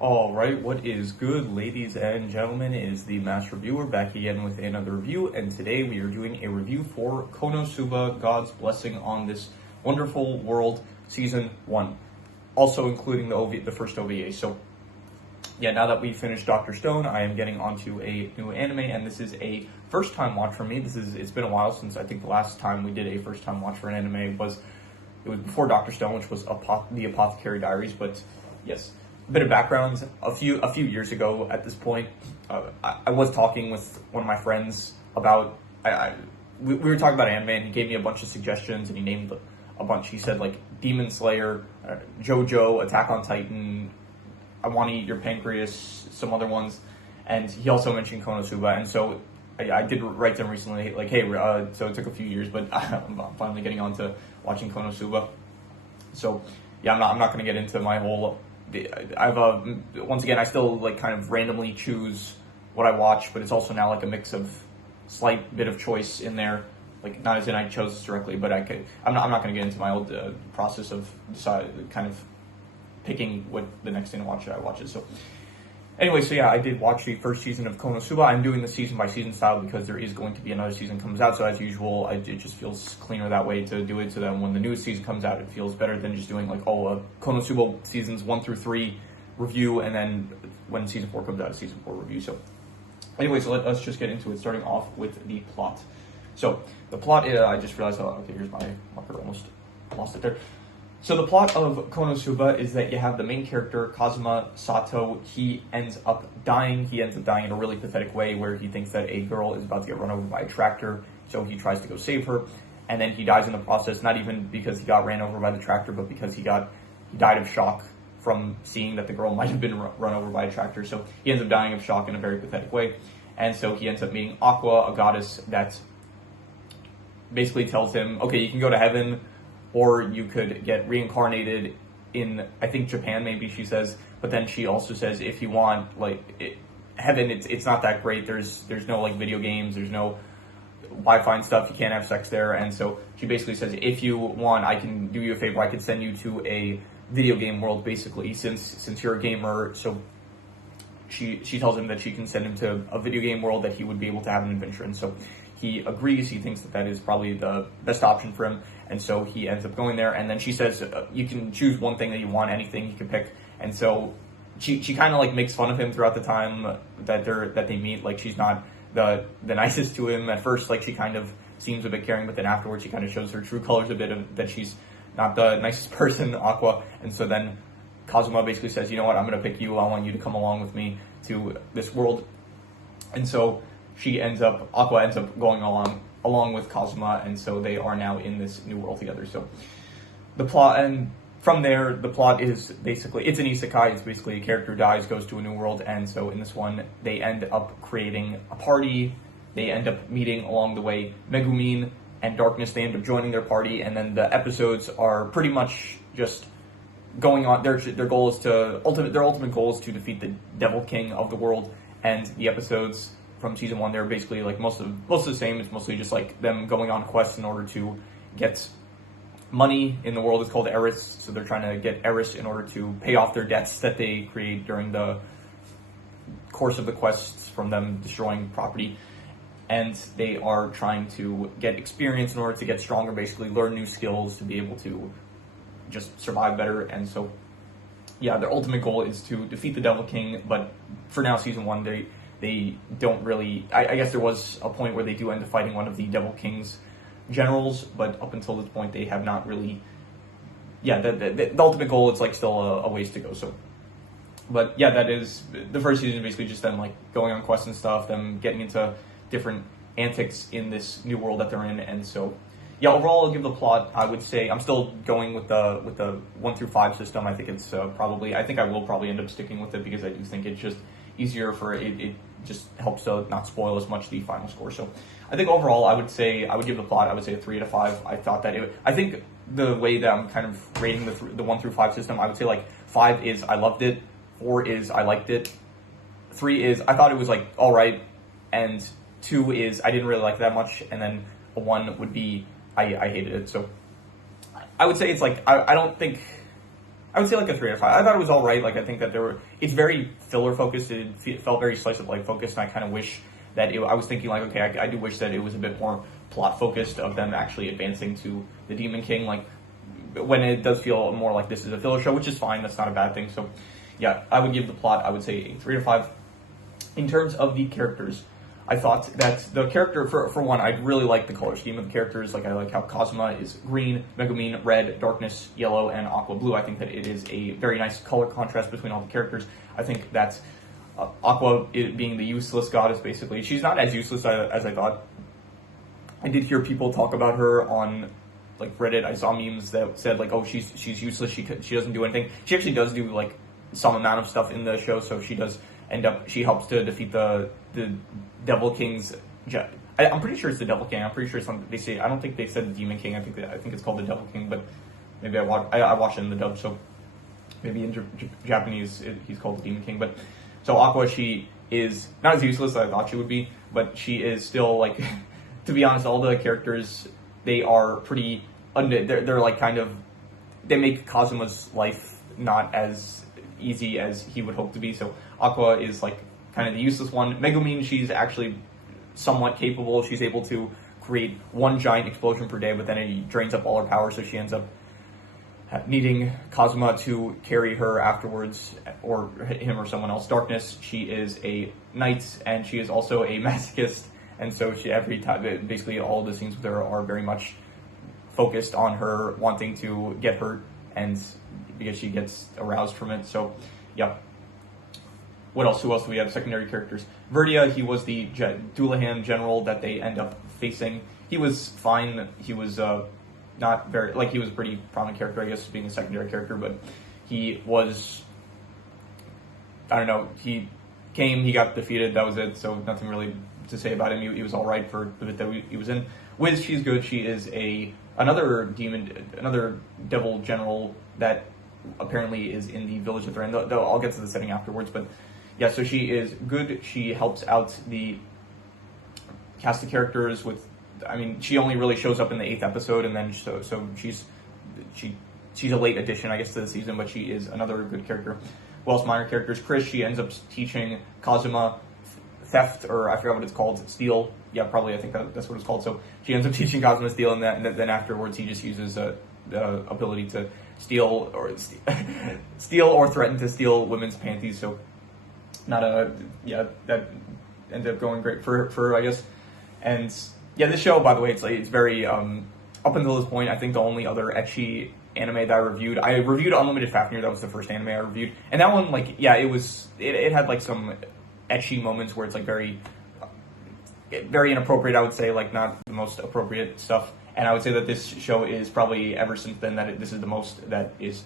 All right, what is good, ladies and gentlemen, is the Master Reviewer back again with another review, and today we are doing a review for Konosuba, God's Blessing on This Wonderful World, Season 1, also including the first OVA. So, yeah, now that we finished Dr. Stone, I am getting onto a new anime, and this is a first-time watch for me. It's been a while since I think the last time we did a first-time watch for an anime was before Dr. Stone, which was the Apothecary Diaries, but yes. A bit of background, a few years ago at this point, I was talking with one of my friends about, we were talking about anime, and he gave me a bunch of suggestions, and he named a bunch. He said, like, Demon Slayer, JoJo, Attack on Titan, I Want to Eat Your Pancreas, some other ones, and he also mentioned Konosuba, and so I did write to him recently, like, hey, so it took a few years, but I'm finally getting on to watching Konosuba. So, yeah, I'm not going to get into my whole... once again, I still like kind of randomly choose what I watch, but it's also now like a mix of slight bit of choice in there. Like, not as in I chose this directly, but I'm not going to get into my old process of kind of picking what the next thing to watch I watch it. So anyway, so yeah, I did watch the first season of Konosuba. I'm doing the season by season style because there is going to be another season comes out. So as usual, it just feels cleaner that way to do it. So that when the new season comes out, it feels better than just doing like, Konosuba seasons 1 through 3 review, and then when season 4 comes out, season 4 review. So anyway, so let's just get into it, starting off with the plot. So the plot, I just realized, okay, here's my marker, almost lost it there. So the plot of Konosuba is that you have the main character, Kazuma Sato. He ends up dying. He ends up dying in a really pathetic way where he thinks that a girl is about to get run over by a tractor, so he tries to go save her, and then he dies in the process, not even because he got ran over by the tractor, but because he died of shock from seeing that the girl might have been run over by a tractor. So he ends up dying of shock in a very pathetic way, and so he ends up meeting Aqua, a goddess that basically tells him, okay, you can go to heaven, or you could get reincarnated in, I think, Japan, maybe she says, but then she also says, if you want, heaven, it's not that great, there's no, like, video games, there's no Wi-Fi and stuff, you can't have sex there, and so she basically says, if you want, I can do you a favor, I could send you to a video game world, basically, since you're a gamer. So she tells him that she can send him to a video game world that he would be able to have an adventure in, so he agrees. He thinks that is probably the best option for him, and so he ends up going there. And then she says, you can choose one thing that you want, anything you can pick. And so she kind of like makes fun of him throughout the time that they meet. Like, she's not the nicest to him at first. Like, she kind of seems a bit caring, but then afterwards she kind of shows her true colors a bit of that she's not the nicest person, Aqua. And so then Kazuma basically says, you know what, I'm going to pick you. I want you to come along with me to this world. And so Aqua ends up going along with Kazuma, and so they are now in this new world together. So the plot, and from there, the plot is basically, it's an isekai. It's basically a character dies, goes to a new world, and so in this one, they end up creating a party. They end up meeting along the way Megumin and Darkness. They end up joining their party, and then the episodes are pretty much just going on. Their goal is their ultimate goal is to defeat the Devil King of the world, and the episodes from season 1, they're basically like most of the same. It's mostly just like them going on quests in order to get money in the world. It's called Eris, so they're trying to get Eris in order to pay off their debts that they create during the course of the quests from them destroying property. And they are trying to get experience in order to get stronger, basically learn new skills to be able to just survive better. And so, yeah, their ultimate goal is to defeat the Devil King, but for now, season 1, they don't really... I guess there was a point where they do end up fighting one of the Devil King's generals, but up until this point, they have not really... Yeah, the ultimate goal, it's like still a ways to go, so... But yeah, that is... The first season is basically just them like going on quests and stuff, them getting into different antics in this new world that they're in, and so... Yeah, overall, I'll give the plot, I would say, I'm still going with the 1 through 5 system. I think it's I think I will probably end up sticking with it because I do think it's just easier for it just helps to not spoil as much the final score. So I think overall, I would give the plot, I would say a 3 out of 5. I thought that I think the way that I'm kind of rating the 1 through 5 system, I would say like 5 is I loved it, 4 is I liked it, 3 is I thought it was like all right, and 2 is I didn't really like it that much, and then a 1 would be I hated it. So I would say it's like I don't think I would say like a 3 out of 5. I thought it was all right. Like I think that it's very filler focused. It felt very slice of life focused, and I kind of wish that I was thinking like, okay, I do wish that it was a bit more plot focused of them actually advancing to the Demon King. Like when it does feel more like this is a filler show, which is fine. That's not a bad thing. So yeah, I would give the plot, I would say a 3 out of 5. In terms of the characters, I thought that the character, for one, I really like the color scheme of the characters. Like, I like how Kazuma is green, Megumin red, Darkness yellow, and Aqua blue. I think that it is a very nice color contrast between all the characters. I think that Aqua, being the useless goddess, basically, she's not as useless as I thought. I did hear people talk about her on like Reddit. I saw memes that said like, oh, she's useless. She doesn't do anything. She actually does do like some amount of stuff in the show. So she does she helps to defeat the Devil King's. I'm pretty sure it's the Devil King. I'm pretty sure it's something they say. I don't think they said the Demon King. I think it's called the Devil King, but maybe I watched it in the dub, so maybe in Japanese he's called the Demon King. But so Aqua, she is not as useless as I thought she would be, but she is still like, to be honest, all the characters, they are pretty. They're like kind of, they make Kazuma's life not as easy as he would hope to be. So Aqua is like kind of the useless one. Megumin, she's actually somewhat capable. She's able to create one giant explosion per day, but then it drains up all her power, so she ends up needing Kazuma to carry her afterwards, or him or someone else. Darkness, she is a knight, and she is also a masochist, and so she, every time, basically all the scenes with her are very much focused on her wanting to get hurt, and because she gets aroused from it. So yeah. What else? Who else do we have? Secondary characters. Verdia, he was the Dullahan general that they end up facing. He was fine. He was not very, like, he was a pretty prominent character, I guess, being a secondary character, but he was, I don't know, he came, he got defeated, that was it, so nothing really to say about him. He was alright for the bit that he was in. Wiz, she's good. She is another devil general that apparently is in the village that they're in, though I'll get to the setting afterwards, but yeah, so she is good. She helps out the cast of characters with, I mean, she only really shows up in the 8th episode, and then so she's a late addition, I guess, to the season, but she is another good character. Who else? Minor characters. Chris, she ends up teaching Kazuma theft, or I forgot what it's called, steal. Yeah, probably, I think that's what it's called. So she ends up teaching Kazuma steal, and then afterwards he just uses the ability to steal or threaten to steal women's panties. So that ended up going great for her, I guess. And yeah, this show, by the way, it's very up until this point, I think the only other ecchi anime that I reviewed Unlimited Fafnir. That was the first anime I reviewed, and that one, like, yeah, it had like some ecchi moments where it's like very inappropriate, I would say, like not the most appropriate stuff. And I would say that this show is probably, ever since then, this is the most that is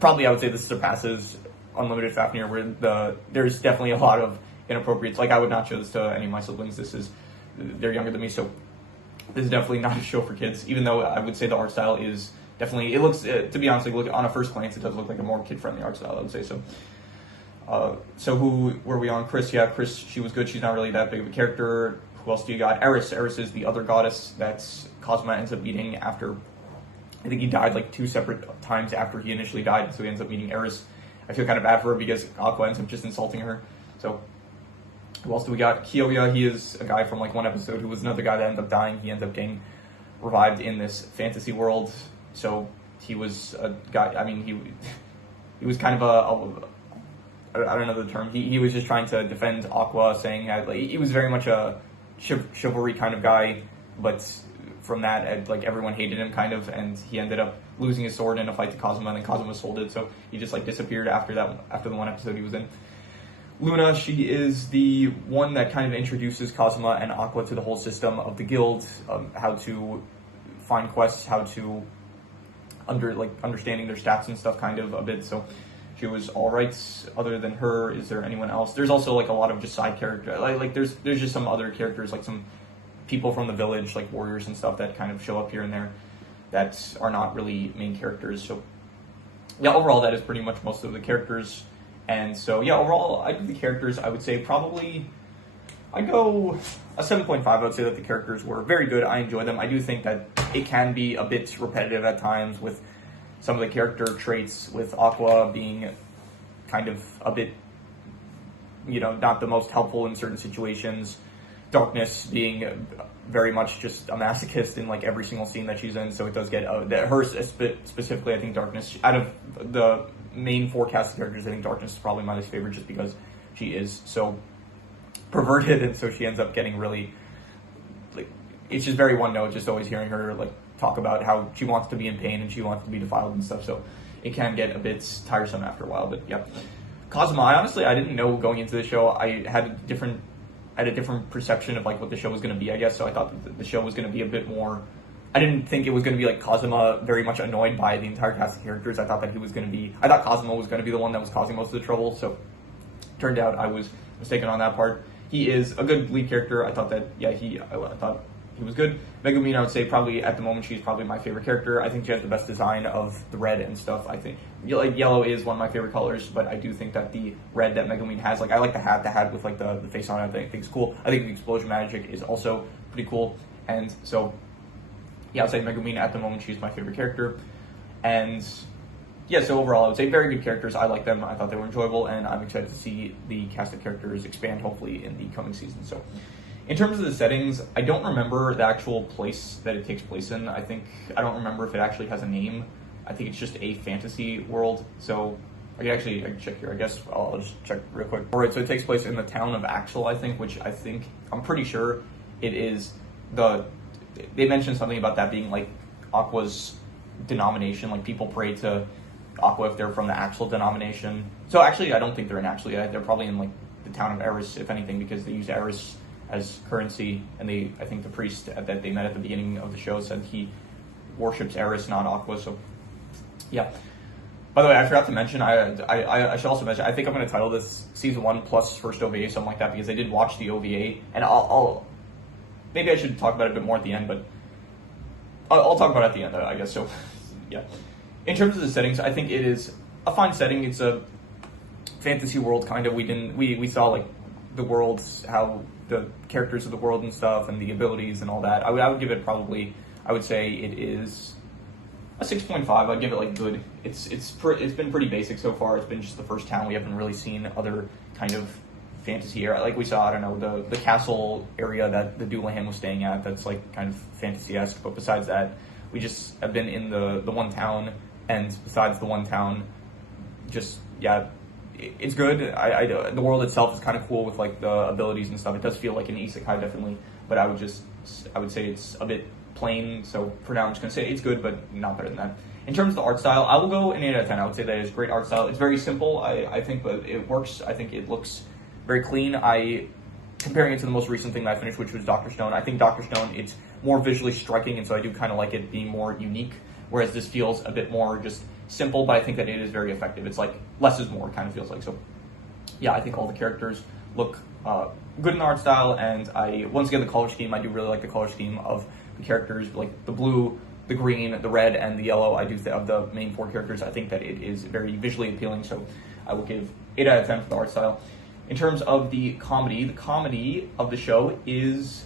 probably, I would say this surpasses Unlimited Fafnir, where there's definitely a lot of inappropriate, like, I would not show this to any of my siblings. They're younger than me, so this is definitely not a show for kids, even though I would say the art style is definitely, it looks, to be honest, like, look, on a first glance, it does look like a more kid-friendly art style, I would say. So so who were we on? Chris, yeah, Chris, she was good. She's not really that big of a character. Who else do you got? Eris. Eris is the other goddess that Kazuma ends up meeting after, I think he died like 2 separate times after he initially died, so he ends up meeting Eris. I feel kind of bad for her because Aqua ends up just insulting her. So who else do we got? Kiyoya, he is a guy from like one episode who was another guy that ended up dying. He ends up getting revived in this fantasy world. So he was a guy, I mean, he was kind of I don't know the term. He was just trying to defend Aqua, saying that, like, he was very much a chivalry kind of guy, but from that, like, everyone hated him kind of, and he ended up losing his sword in a fight to Kazuma, and then Kazuma sold it, so he just like disappeared after the one episode he was in. Luna, she is the one that kind of introduces Kazuma and Aqua to the whole system of the guild, how to find quests, how to understanding their stats and stuff kind of a bit. So she was all right. Other than her, is there anyone else? There's also like a lot of just side characters. Like there's just some other characters, like some people from the village, like warriors and stuff, that kind of show up here and there that are not really main characters. So yeah, overall that is pretty much most of the characters. And so yeah, overall I do the characters, I would say probably I go a 7.5. I would say that the characters were very good. I enjoy them. I do think that it can be a bit repetitive at times with some of the character traits with Aqua being kind of a bit, not the most helpful in certain situations. Darkness being very much just a masochist in like every single scene that she's in, so it does get her specifically. I think Darkness, out of the main 4 cast characters, I think Darkness is probably my least favorite, just because she is so perverted, and so she ends up getting really like, it's just very one note, just always hearing her like talk about how she wants to be in pain and she wants to be defiled and stuff, so it can get a bit tiresome after a while. But yeah, Kazuma, I didn't know going into the show. I had a different perception of like what the show was going to be, I guess. So I thought that the show was going to be a bit more. I didn't think it was going to be like Kazuma very much annoyed by the entire cast of characters. I thought Kazuma was going to be the one that was causing most of the trouble. So turned out I was mistaken on that part. He is a good lead character. I thought that I thought he was good. Megumin, I would say probably at the moment she's probably my favorite character. I think she has the best design of the red and stuff. I think like yellow is one of my favorite colors, but I do think that the red that Megumin has, like I like the hat with like the face on it. I think it's cool. I think the explosion magic is also pretty cool. And so yeah, I'd say Megumin at the moment she's my favorite character. And yeah, so overall I would say very good characters. I like them. I thought they were enjoyable, and I'm excited to see the cast of characters expand hopefully in the coming season. So in terms of the settings, I don't remember the actual place that it takes place in. I don't remember if it actually has a name. I think it's just a fantasy world. So I can check here. I guess I'll just check real quick. All right, so it takes place in the town of Axel, I think, which I'm pretty sure it is they mentioned something about that being like Aqua's denomination. Like people pray to Aqua if they're from the Axel denomination. So actually, I don't think they're in Axel yet. They're probably in like the town of Eris, if anything, because they use Eris as currency, and I think the priest that they met at the beginning of the show said he worships Eris, not Aqua. So yeah. By the way, I forgot to mention, I should also mention, I think I'm going to title this Season 1 plus First OVA, something like that, because I did watch the OVA, and I'll maybe I should talk about it a bit more at the end, but I'll talk about it at the end, I guess. So yeah. In terms of the settings, I think it is a fine setting. It's a fantasy world, kind of. We saw like the worlds, how the characters of the world and stuff, and the abilities and all that. I would give it probably, I would say it is a 6.5. I'd give it like good. It's been pretty basic so far. It's been just the first town. We haven't really seen other kind of fantasy area. Like we saw, I don't know, the castle area that the Doulahan was staying at. That's like kind of fantasy-esque. But besides that, we just have been in the one town, and besides the one town, just yeah. It's good. The world itself is kind of cool with like the abilities and stuff. It does feel like an isekai, definitely, but I would say it's a bit plain. So for now, I'm just gonna say it's good, but not better than that. In terms of the art style, I will go an 8 out of 10. I would say that it's great art style. It's very simple, I think, but it works. I think it looks very clean. Comparing it to the most recent thing that I finished, which was Dr. Stone, I think Dr. Stone, it's more visually striking, and so I do kind of like it being more unique, whereas this feels a bit more just simple, but I think that it is very effective. It's like less is more, kind of feels like. So yeah, I think all the characters look good in the art style, and once again, the color scheme, I do really like the color scheme of the characters, like the blue, the green, the red, and the yellow. I do of the main 4 characters, I think that it is very visually appealing, so I will give 8 out of 10 for the art style. In terms of the comedy of the show is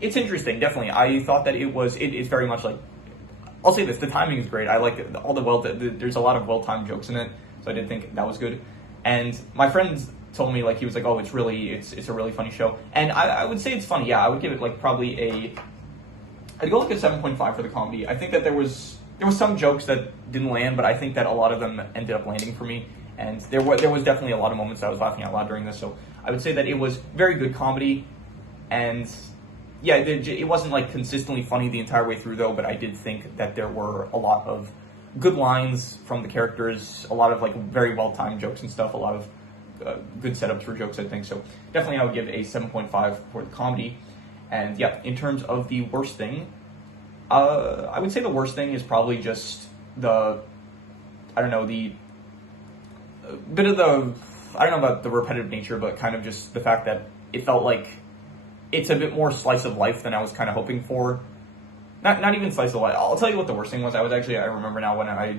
it's interesting, definitely. I thought that it's very much like, I'll say this, the timing is great. I like it, there's a lot of well-timed jokes in it, so I did think that was good. And my friend told me, like, he was like, oh, it's a really funny show. And I would say it's funny, yeah. I would give it like probably I'd go like a 7.5 for the comedy. I think that there was some jokes that didn't land, but I think that a lot of them ended up landing for me. And there was definitely a lot of moments that I was laughing out loud during this, so I would say that it was very good comedy. And yeah, it wasn't like consistently funny the entire way through though, but I did think that there were a lot of good lines from the characters, a lot of like very well-timed jokes and stuff, a lot of good setups for jokes, I think. So definitely I would give a 7.5 for the comedy. And yeah, in terms of the worst thing, I would say the worst thing is probably just I don't know about the repetitive nature, but kind of just the fact that it felt like it's a bit more slice of life than I was kind of hoping for. Not even slice of life. I'll tell you what the worst thing was. I remember now when I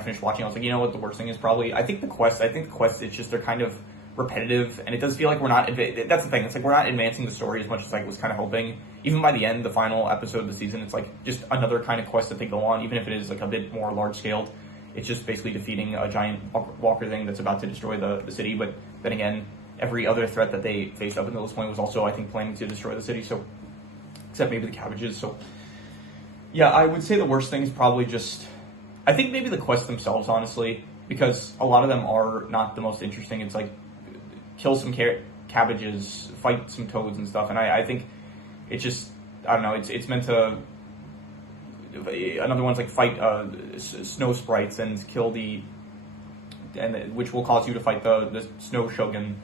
finished watching, I was like, you know what the worst thing is probably? I think the quest, it's just they're kind of repetitive, and it does feel like we're not, that's the thing, it's like we're not advancing the story as much as I was kind of hoping. Even by the end, the final episode of the season, it's like just another kind of quest that they go on, even if it is like a bit more large scaled. It's just basically defeating a giant walker thing that's about to destroy the city, but then again, every other threat that they faced up until this point was also, I think, planning to destroy the city, so, except maybe the cabbages, so. Yeah, I would say the worst thing is probably just, I think maybe the quests themselves, honestly, because a lot of them are not the most interesting. It's like, kill some cabbages, fight some toads and stuff, and I think it's just, I don't know, it's meant to, another one's like fight snow sprites and kill which will cause you to fight the snow shogun.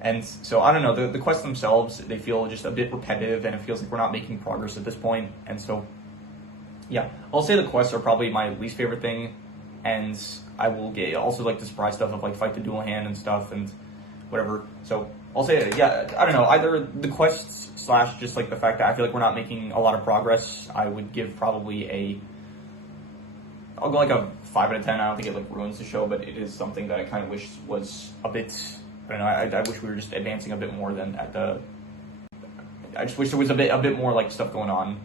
And so, I don't know, the quests themselves, they feel just a bit repetitive, and it feels like we're not making progress at this point, and so, yeah, I'll say the quests are probably my least favorite thing, and I will get also like the surprise stuff of like fight the dual hand and stuff and whatever. So I'll say, yeah, I don't know, either the quests / just like the fact that I feel like we're not making a lot of progress, I would give probably I'll go like a 5 out of 10. I don't think it like ruins the show, but it is something that I kind of wish was a bit, I don't know, I wish we were just advancing a bit more than I just wish there was a bit more like stuff going on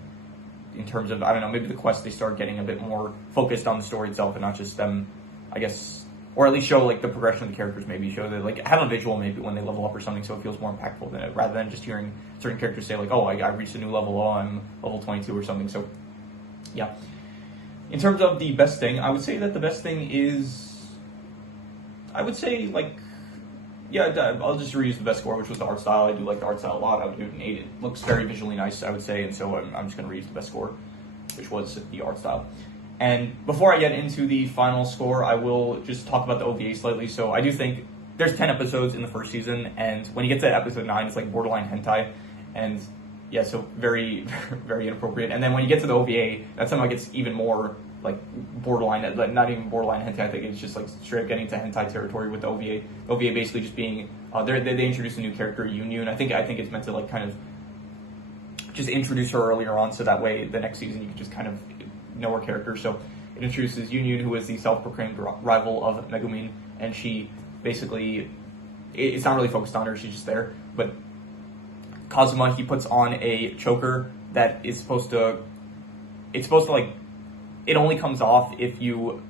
in terms of, I don't know, maybe the quests, they start getting a bit more focused on the story itself and not just them, I guess, or at least show like the progression of the characters, maybe show that like have a visual maybe when they level up or something, so it feels more impactful than it, rather than just hearing certain characters say like, oh, I reached a new level, oh, I'm level 22 or something. So yeah, in terms of the best thing, I would say that the best thing is, I would say like, yeah, I'll just reuse the best score, which was the art style. I do like the art style a lot. I would give it an 8. It looks very visually nice, I would say, and so I'm just going to reuse the best score, which was the art style. And before I get into the final score, I will just talk about the OVA slightly. So I do think there's 10 episodes in the first season, and when you get to episode 9, it's like borderline hentai, and yeah, so very, very inappropriate. And then when you get to the OVA, that somehow gets even more like borderline, like not even borderline hentai. I think it's just like straight up getting to hentai territory with the OVA. The OVA basically just being they introduced a new character, Yun. I think it's meant to like kind of just introduce her earlier on, so that way the next season you can just kind of know her character. So it introduces Yun, who is the self-proclaimed rival of Megumin, and she basically, it's not really focused on her, she's just there. But Kazuma, he puts on a choker that is supposed to like, it only comes off if you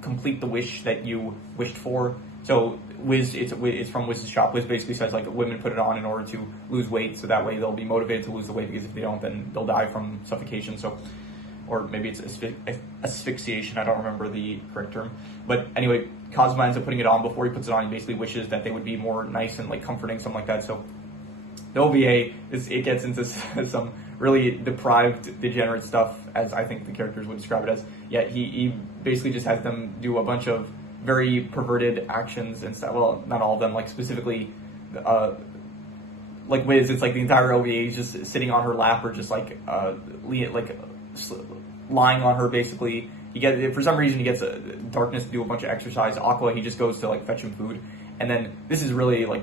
complete the wish that you wished for. So Wiz, it's from Wiz's shop. Wiz basically says like women put it on in order to lose weight, so that way they'll be motivated to lose the weight, because if they don't, then they'll die from suffocation. So, or maybe it's asphyxiation, I don't remember the correct term. But anyway, Kazuma ends up putting it on. Before he puts it on, he basically wishes that they would be more nice and like comforting, something like that. So the OVA, it gets into some really deprived, degenerate stuff, as I think the characters would describe it as. Yet he basically just has them do a bunch of very perverted actions and stuff. Well, not all of them, like specifically, like Wiz, it's like the entire OVA is just sitting on her lap, or just like lying on her basically. For some reason he gets Darkness to do a bunch of exercise. Aqua, he just goes to like fetch him food, and then this is really like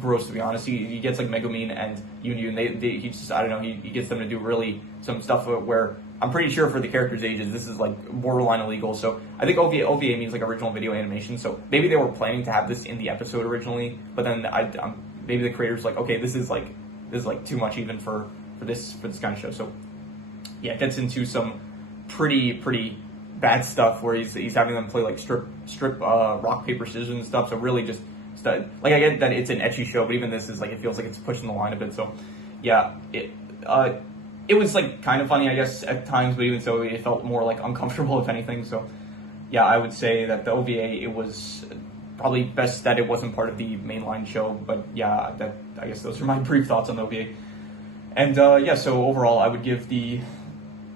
gross, to be honest. He gets like Megumin and Yun. He just, I don't know, he gets them to do really some stuff where I'm pretty sure for the characters' ages this is like borderline illegal. So I think OVA means like original video animation. So maybe they were planning to have this in the episode originally, but then maybe the creators like, okay, this is like too much even for this kind of show. So yeah, it gets into some pretty bad stuff where he's having them play like strip rock paper scissors and stuff. So really just like, I get that it's an ecchi show, but even this is like, it feels like it's pushing the line a bit. So yeah, it was like kind of funny, I guess, at times, but even so, it felt more like uncomfortable, if anything. So yeah, I would say that the OVA, it was probably best that it wasn't part of the mainline show. But yeah, I guess those are my brief thoughts on the OVA. And yeah, so overall, I would give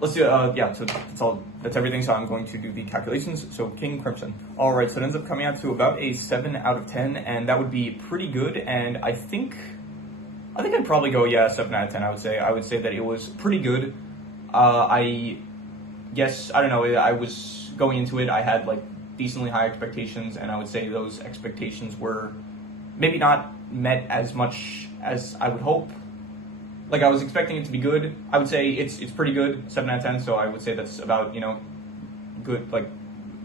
let's do, yeah, so that's everything, so I'm going to do the calculations. So King Crimson. Alright, so it ends up coming out to about a 7 out of 10, and that would be pretty good, and I think I'd probably go, yeah, 7 out of 10, I would say that it was pretty good. I guess, I don't know, I was going into it, I had like decently high expectations, and I would say those expectations were maybe not met as much as I would hope. Like, I was expecting it to be good. I would say it's pretty good, 7 out of 10, so I would say that's about, good, like,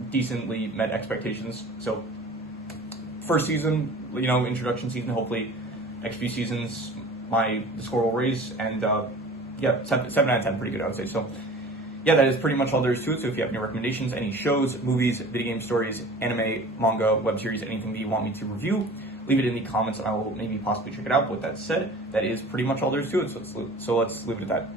decently met expectations. So first season, introduction season. Hopefully, next few seasons, the score will raise, and yeah, 7 out of 10, pretty good, I would say. So yeah, that is pretty much all there is to it. So if you have any recommendations, any shows, movies, video game stories, anime, manga, web series, anything that you want me to review, leave it in the comments and I will maybe possibly check it out. But with that said, that is pretty much all there is to it. So let's leave it at that.